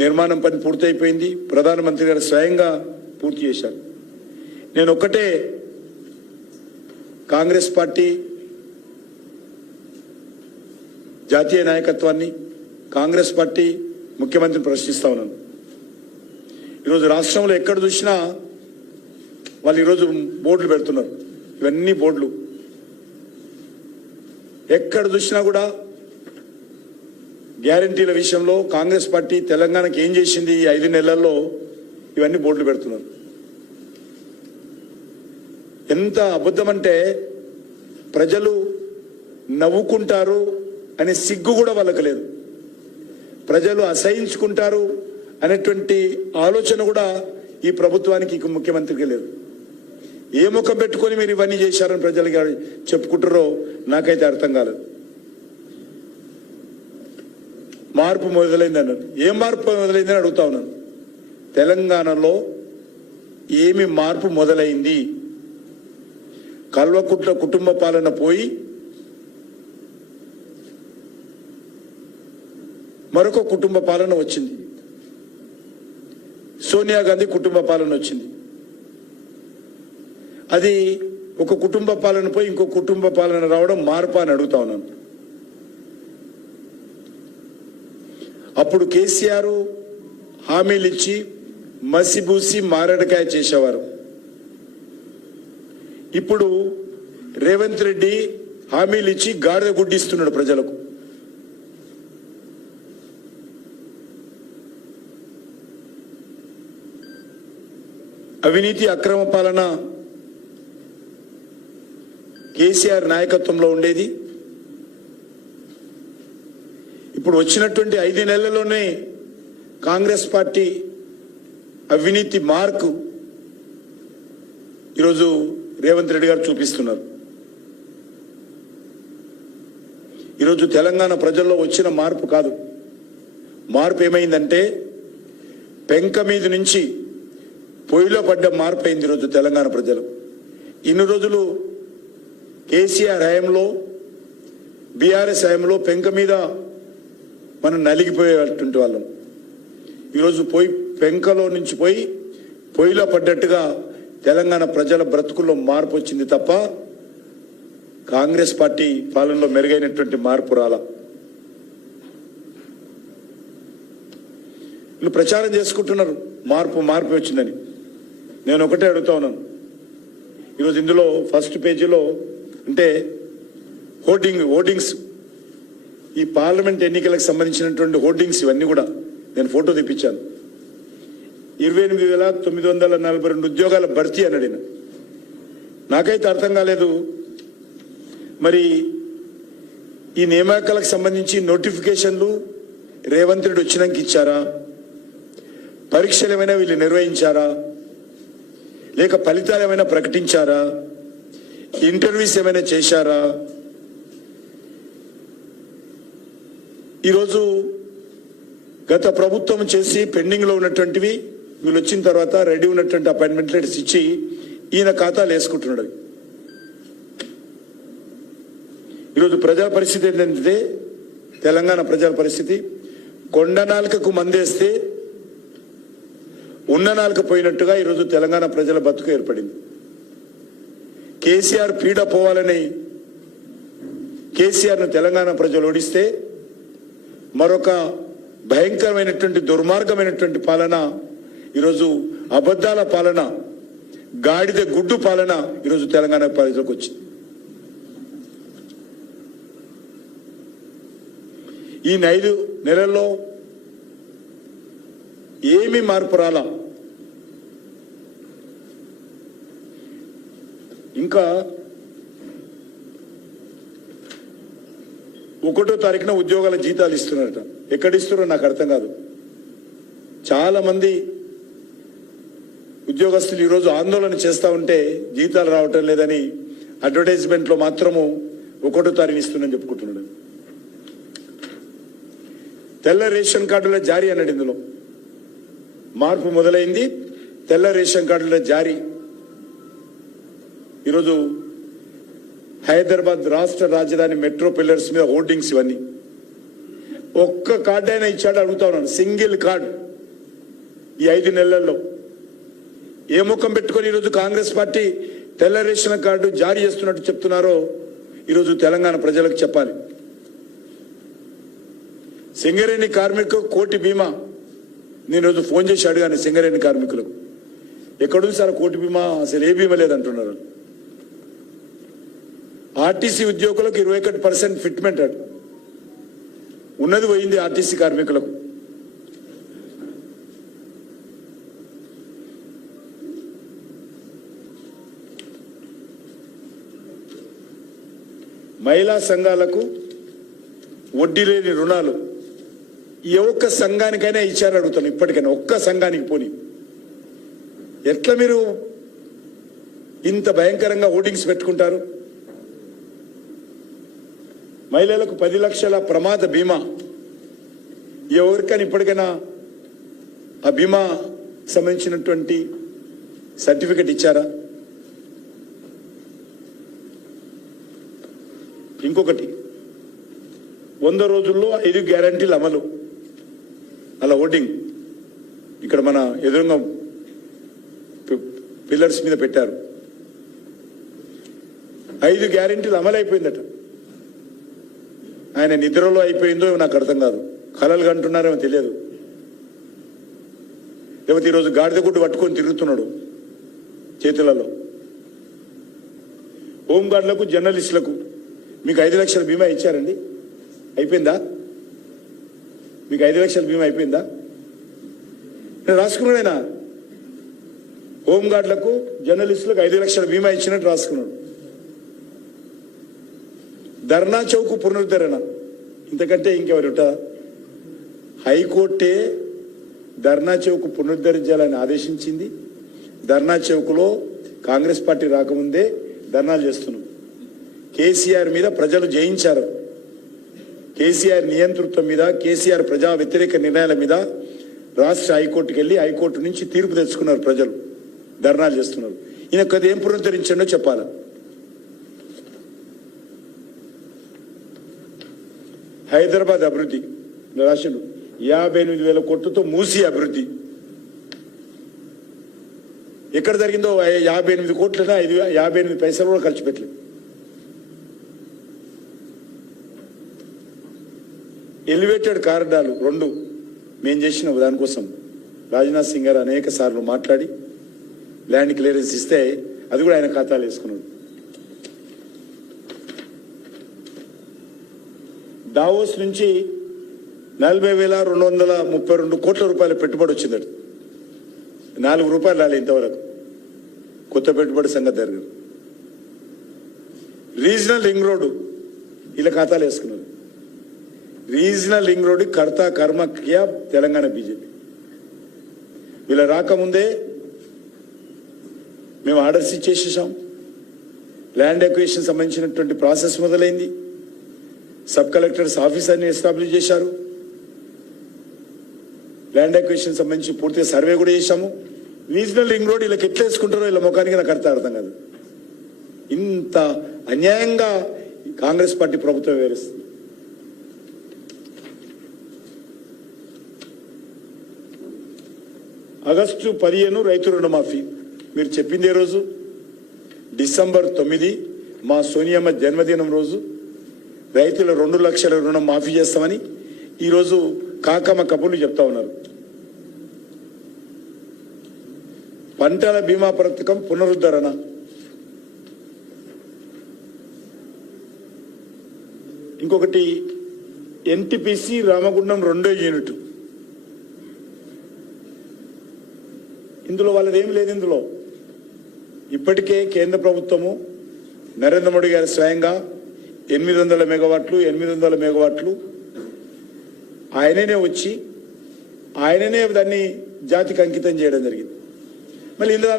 నిర్మాణం పని పూర్తయిపోయింది. ప్రధానమంత్రి గారు స్వయంగా పూర్తి చేశారు. నేను ఒక్కటే కాంగ్రెస్ పార్టీ జాతీయ నాయకత్వాన్ని, కాంగ్రెస్ పార్టీ ముఖ్యమంత్రిని ప్రశ్నిస్తా ఉన్నాను. ఈరోజు రాష్ట్రంలో ఎక్కడ చూసినా వాళ్ళు ఈరోజు బోర్డులు పెడుతున్నారు. ఇవన్నీ బోర్డులు ఎక్కడ చూసినా కూడా గ్యారంటీల విషయంలో కాంగ్రెస్ పార్టీ తెలంగాణకి ఏం చేసింది ఈ 5 నెలల్లో ఇవన్నీ బోర్డులు పెడుతున్నారు. ఎంత అబద్ధం అంటే ప్రజలు నవ్వుకుంటారు అనే సిగ్గు కూడా వాళ్ళకి లేదు. ప్రజలు అసహించుకుంటారు అనేటువంటి ఆలోచన కూడా ఈ ప్రభుత్వానికి, ముఖ్యమంత్రికి లేదు. ఏ ముఖం పెట్టుకొని మీరు ఇవన్నీ చేశారని ప్రజలకి చెప్పుకుంటారో నాకైతే అర్థం కాలేదు. మార్పు మొదలైంది అన్నారు. ఏం మార్పు మొదలైందని అడుగుతా ఉన్నాను. తెలంగాణలో ఏమి మార్పు మొదలైంది? కల్వకుట్ల కుటుంబ పాలన పోయి మరొక కుటుంబ పాలన వచ్చింది. సోనియా గాంధీ కుటుంబ పాలన వచ్చింది. అది ఒక కుటుంబ పాలన పోయి ఇంకో కుటుంబ పాలన రావడం మార్పు అని అడుగుతా ఉన్నాను. అప్పుడు కేసీఆర్ హామీలు ఇచ్చి మసిబూసి మారడకాయ చేసేవారు. ఇప్పుడు రేవంత్ రెడ్డి హామీలు ఇచ్చి గాడిద గుడ్డిస్తున్నాడు ప్రజలకు. అవినీతి అక్రమ పాలన కేసీఆర్ నాయకత్వంలో ఉండేది. ఇప్పుడు వచ్చినటువంటి 5 నెలల్లోనే కాంగ్రెస్ పార్టీ అవినీతి మార్కు ఈరోజు రేవంత్ రెడ్డి గారు చూపిస్తున్నారు. ఈరోజు తెలంగాణ ప్రజల్లో వచ్చిన మార్పు కాదు. మార్పు ఏమైందంటే పెంక మీద నుంచి పొయ్యిలో పడ్డ మార్పు అయింది ఈరోజు తెలంగాణ ప్రజలు. ఇన్ని రోజులు కేసీఆర్ హయాంలో, బీఆర్ఎస్ హయాంలో పెంక మీద మనం నలిగిపోయేటువంటి వాళ్ళం. ఈరోజు పెంకలో నుంచి పొయ్యిలో పడ్డట్టుగా తెలంగాణ ప్రజల బ్రతుకుల్లో మార్పు వచ్చింది తప్ప కాంగ్రెస్ పార్టీ పాలనలో మెరుగైనటువంటి మార్పు రాలా. వీళ్ళు ప్రచారం చేసుకుంటున్నారు మార్పు వచ్చిందని. నేను ఒకటే అడుగుతా ఉన్నాను. ఈరోజు ఇందులో ఫస్ట్ పేజీలో అంటే హోర్డింగ్స్, ఈ పార్లమెంట్ ఎన్నికలకు సంబంధించినటువంటి హోర్డింగ్స్ ఇవన్నీ కూడా నేను ఫోటో తెప్పించాను. 28,942 ఉద్యోగాల భర్తీ అని అడిగిన. నాకైతే అర్థం కాలేదు, మరి ఈ నియామకాలకు సంబంధించి నోటిఫికేషన్లు రేవంత్ రెడ్డి వచ్చినాక ఇచ్చారా? పరీక్షలు ఏమైనా వీళ్ళు నిర్వహించారా? లేక ఫలితాలు ఏమైనా ప్రకటించారా? ఇంటర్వ్యూస్ ఏమైనా చేశారా? ఈరోజు గత ప్రభుత్వం చేసి పెండింగ్లో ఉన్నటువంటివి వీళ్ళు వచ్చిన తర్వాత రెడీ ఉన్నటువంటి అపాయింట్మెంట్ లెటర్స్ ఇచ్చి ఈయన ఖాతాలు వేసుకుంటున్నాడు. ఈరోజు ప్రజల పరిస్థితి ఏంటంటే, తెలంగాణ ప్రజల పరిస్థితి కొండ నాలుకకు మందేస్తే ఉన్న నాలుక పోయినట్టుగా ఈరోజు తెలంగాణ ప్రజల బతుకు ఏర్పడింది. కేసీఆర్ పీడ పోవాలని కేసీఆర్ను తెలంగాణ ప్రజలు ఓడిస్తే మరొక భయంకరమైనటువంటి దుర్మార్గమైనటువంటి పాలన, ఈరోజు అబద్ధాల పాలన, గాడిద గుడ్డు పాలన ఈరోజు తెలంగాణ ప్రజలకు వచ్చింది. ఈ 5 నెలల్లో ఏమీ మార్పు రాలా. ఇంకా 1వ తారీఖున ఉద్యోగాల జీతాలు ఇస్తున్నారట. ఎక్కడ ఇస్తున్నారో నాకు అర్థం కాదు. చాలా మంది ఉద్యోగస్తులు ఈరోజు ఆందోళన చేస్తూ ఉంటే జీతాలు రావటం లేదని అడ్వర్టైజ్మెంట్లో మాత్రము 1వ తారీఖు ఇస్తుందని చెప్పుకుంటున్నాడు. తెల్ల రేషన్ కార్డుల జారీ అన్నాడు. ఇందులో మార్పు మొదలైంది. తెల్ల రేషన్ కార్డుల జారీ ఈరోజు హైదరాబాద్ రాష్ట్ర రాజధాని మెట్రో పిల్లర్స్ మీద హోర్డింగ్స్ ఇవన్నీ. ఒక్క కార్డు అయినా ఇచ్చాడు అడుగుతా ఉన్నాను. సింగిల్ కార్డు ఈ 5 నెలల్లో ఏ ముఖం పెట్టుకొని ఈరోజు కాంగ్రెస్ పార్టీ తెల్ల రేషన్ కార్డు జారీ చేస్తున్నట్టు చెప్తున్నారో ఈరోజు తెలంగాణ ప్రజలకు చెప్పాలి. సింగరేణి కార్మికులకు 1 కోటి బీమా. నేను రోజు ఫోన్ చేసి అడిగాను సింగరేణి కార్మికులకు, ఎక్కడుంది సార్ 1 కోటి బీమా? అసలు ఏ బీమా లేదంటున్నారు. ఆర్టీసీ ఉద్యోగులకు 21% ఫిట్మెంట్ అడు ఉన్నది పోయింది ఆర్టీసీ కార్మికులకు. మహిళా సంఘాలకు వడ్డీ లేని రుణాలు ఏ ఒక్క సంఘానికైనా ఇచ్చారు అడుగుతాను. ఇప్పటికైనా ఒక్క సంఘానికి పోని. ఎట్లా మీరు ఇంత భయంకరంగా హోర్డింగ్స్ పెట్టుకుంటారు? మహిళలకు 10 లక్షల ప్రమాద బీమా ఎవరికైనా ఇప్పటికైనా ఆ బీమా సంబంధించినటువంటి సర్టిఫికెట్ ఇచ్చారా? ఇంకొకటి, 100 రోజుల్లో 5 గ్యారంటీలు అమలు. అలా హోర్డింగ్ ఇక్కడ మన ఎదురుగా పిల్లర్స్ మీద పెట్టారు. 5 గ్యారంటీలు అమలు అయిపోయిందట. ఆయన నిద్రలో అయిపోయిందో నాకు అర్థం కాదు, కలలు కంటున్నారేమో తెలియదు. లేకపోతే ఈరోజు గాడిద గుడ్డు పట్టుకొని తిరుగుతున్నాడు చేతులలో. హోంగార్డులకు, జర్నలిస్టులకు మీకు 5 లక్షల బీమా ఇచ్చారండి, అయిపోయిందా? మీకు 5 లక్షల బీమా అయిపోయిందా? నేను రాసుకున్నాడైనా హోంగార్డులకు, జర్నలిస్టులకు 5 లక్షల బీమా ఇచ్చినట్టు రాసుకున్నాడు. ధర్నా చౌక్ పునరుద్ధరణ, ఇంతకంటే ఇంకెవరుంటా? హైకోర్టే ధర్నా చౌక్ పునరుద్ధరించాలని ఆదేశించింది. ధర్నా చౌక్లో కాంగ్రెస్ పార్టీ రాకముందే ధర్నాలు చేస్తున్నాం. కేసీఆర్ మీద ప్రజలు జయించారు. కేసీఆర్ నియంతృత్వం మీద, కేసీఆర్ ప్రజా వ్యతిరేక నిర్ణయాల మీద రాష్ట్ర హైకోర్టుకి వెళ్ళి హైకోర్టు నుంచి తీర్పు తెచ్చుకున్నారు. ప్రజలు ధర్నాలు చేస్తున్నారు. ఈయన కొద్ది ఏం పునరుద్ధరించండో చెప్పాలా? హైదరాబాద్ అభివృద్ధి రాష్ట్రంలో 58,000 కోట్లతో మూసి అభివృద్ధి ఎక్కడ జరిగిందో 58 కోట్లైనా 58 పైసలు కూడా ఖర్చు పెట్టలేదు. ఎలివేటెడ్ కారిడార్లు 2 మేము చేసిన దానికోసం రాజ్నాథ్ సింగ్ గారు అనేక సార్లు మాట్లాడి ల్యాండ్ క్లియరెన్స్ ఇస్తే అది కూడా ఆయన ఖాతాలు వేసుకున్నాడు. దావోస్ నుంచి 40,232 కోట్ల రూపాయల పెట్టుబడి వచ్చిందట. 4 రూపాయలు రాలే ఇంతవరకు కొత్త పెట్టుబడి సంగతి జరగదు. రీజనల్ రింగ్ రోడ్డు ఇలా ఖాతాలు వేసుకున్నారు. రీజనల్ రింగ్ రోడ్డు కర్త కర్మ క్రియా తెలంగాణ బీజేపీ. వీళ్ళ రాకముందే మేము ఆర్డర్స్ ఇచ్చేసేసాం. ల్యాండ్ అక్విజిషన్ సంబంధించినటువంటి ప్రాసెస్ మొదలైంది. సబ్ కలెక్టర్స్ ఆఫీసర్ని ఎస్టాబ్లిష్ చేశారు. ల్యాండ్ అక్విజిషన్ సంబంధించి పూర్తిగా సర్వే కూడా చేశాము. రీజనల్ రింగ్ రోడ్ వీళ్ళకి ఎట్లా వేసుకుంటారో వీళ్ళ ముఖానికి నాకు అర్థం కాదు. ఇంత అన్యాయంగా కాంగ్రెస్ పార్టీ ప్రభుత్వం వివరిస్తుంది. ఆగస్టు 15 రైతు రుణమాఫీ మీరు చెప్పిందే రోజు. డిసెంబర్ 9 మా సోనియమ్మ జన్మదినం రోజు రైతుల 2 లక్షల రుణం మాఫీ చేస్తామని ఈరోజు కాకమ్మ కబుర్లు చెప్తా ఉన్నారు. పంటల బీమా పథకం పునరుద్ధరణ, ఇంకొకటి ఎన్టీపీసీ రామగుండం 2వ యూనిట్. ఇందులో వాళ్ళది ఏం లేదు. ఇందులో ఇప్పటికే కేంద్ర ప్రభుత్వము నరేంద్ర మోడీ గారు స్వయంగా 800 మెగావాట్లు 800 మెగావాట్లు ఆయననే వచ్చి ఆయననే దాన్ని జాతికి అంకితం చేయడం జరిగింది. మళ్ళీ ఇందులో